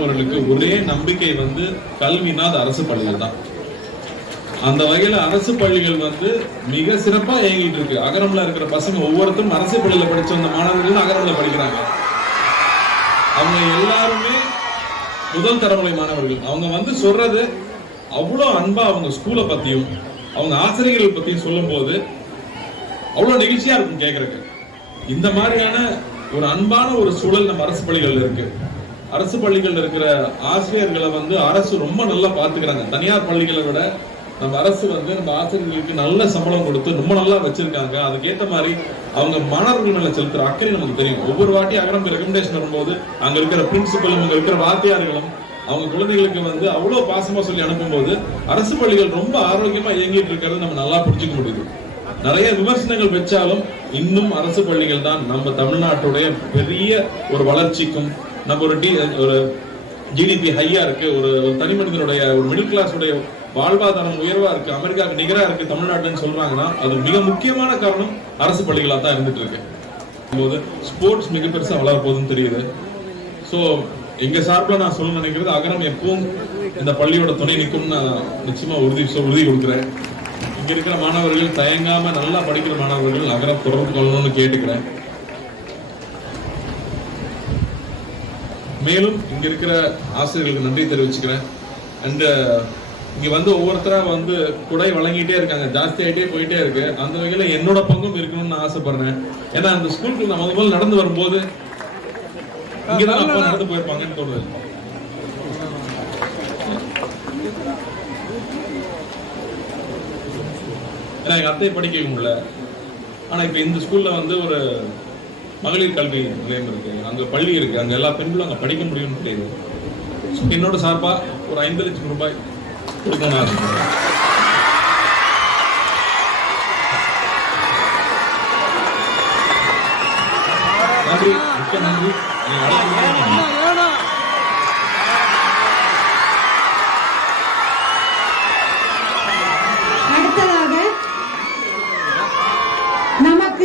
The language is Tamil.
மாணவர்களுக்கு ஒரே நம்பிக்கை வந்து கல்வினா அது அரசு பள்ளிகள் தான். அந்த வகையில அரசு பள்ளிகள் வந்து மிக சிறப்பா இயங்கிட்டு இருக்கு. அகரம்ல இருக்கிற பசங்க ஒவ்வொருத்தரும் அரசு பள்ளியில படிச்ச அந்த மாணவர்கள் தான் அகரம்ல படிக்கிறாங்க. அவங்க எல்லாருமே முதல் தலைமுறை மாணவர்கள். அவங்க வந்து சொல்றது அவ்வளவு அன்பா அவங்க ஸ்கூலை பத்தியும் அவங்க ஆசிரியர்கள் பத்தியும் சொல்லும் போது அவ்வளவு நெகிழ்ச்சியா இருக்கும் கேட்கறதுக்கு. இந்த மாதிரியான ஒரு அன்பான ஒரு சூழல் நம்ம அரசு பள்ளிகள் இருக்கு. அரசு பள்ளிகள் இருக்கிற ஆசிரியர்களை வந்து அரசு ரொம்ப நல்லா பாத்துக்கிறாங்க. தனியார் பள்ளிகளை விட நம்ம அரசு வந்து நம்ம ஆசிரியர்களுக்கு நல்ல சம்பளம் கொடுத்து ரொம்ப நல்லா வச்சிருக்காங்க. அதுக்கேற்ற மாதிரி அவங்க மாணவர்கள் மேல செலுத்துற அக்கறை நமக்கு தெரியும். ஒவ்வொரு வாட்டி அகரம் ரெக்கமெண்டேஷன் வரும்போது அங்க இருக்கிற பிரின்சிபலும் அங்க இருக்கிற வாத்தியார்களும் அவங்க குழந்தைகளுக்கு வந்து அவ்வளவு பாசமா சொல்லி அனுப்பும்போது அரசு பள்ளிகள் ரொம்ப ஆரோக்கியமா இயங்கிட்டு இருக்கிறது நம்ம நல்லா புரிஞ்சுக்க முடியுது. நிறைய விமர்சனங்கள் வச்சாலும் இன்னும் அரசு பள்ளிகள் தான் நம்ம தமிழ்நாட்டுடைய பெரிய ஒரு வளர்ச்சிக்கும் நம்ம ஒரு ஜிடிபி ஹையா இருக்கு, ஒரு தனி மனிதனுடைய ஒரு மிடில் கிளாஸ் உடைய வாழ்வாதாரம் உயர்வா இருக்கு, அமெரிக்காவுக்கு நிகரா இருக்கு தமிழ்நாட்டுன்னு சொல்றாங்கன்னா அது மிக முக்கியமான காரணம் அரசு பள்ளிகளா தான் இருந்துட்டு இருக்கு. போது ஸ்போர்ட்ஸ் மிக பெருசா வளர போகுதுன்னு தெரியுது. ஸோ எங்க சார்பில் நான் சொல்ல நினைக்கிறது அகரம் எப்பவும் இந்த பள்ளியோட துணை நிற்கும் நான் நிச்சயமா உறுதி கொடுக்குறேன். இங்க இருக்கிற மாணவர்கள் தயங்காம நல்லா படிக்கிற மாணவர்கள் அகரம் தொடர்பு கொள்ளணும்னு கேட்டுக்கிறேன். மேலும் இங்க இருக்கிற ஆசிரியர்களுக்கு நன்றி தெரிவிச்சுக்கிறேன். அண்ட் இங்க வந்து ஒவ்வொருத்தரா வந்து குடை வழங்கிட்டே இருக்காங்க, ஜாஸ்தி ஆகிட்டே போயிட்டே இருக்கு. அந்த வகையில என்னோட பங்கும் இருக்கணும்னு நான் ஆசைப்படுறேன். ஏன்னா அந்த ஸ்கூலுக்கு நான் முதல் நடந்து வரும்போது இங்கதான் அப்பா நடந்து போயிருப்பாங்கன்னு தோணுது. ஏன்னா எங்க அத்தையை படிக்க முடியல. ஆனா இப்ப இந்த ஸ்கூல்ல வந்து ஒரு மகளிர் கல்வி நிலையம் இருக்கு, அங்க பள்ளி இருக்கு, அங்க எல்லா பெண்களும் அங்க படிக்க முடியும்னு தெரியுது. என்னோட சார்பா ஒரு 5 லட்சம் ரூபாய் கொடுக்கணும். நன்றி, மிக்க நன்றி.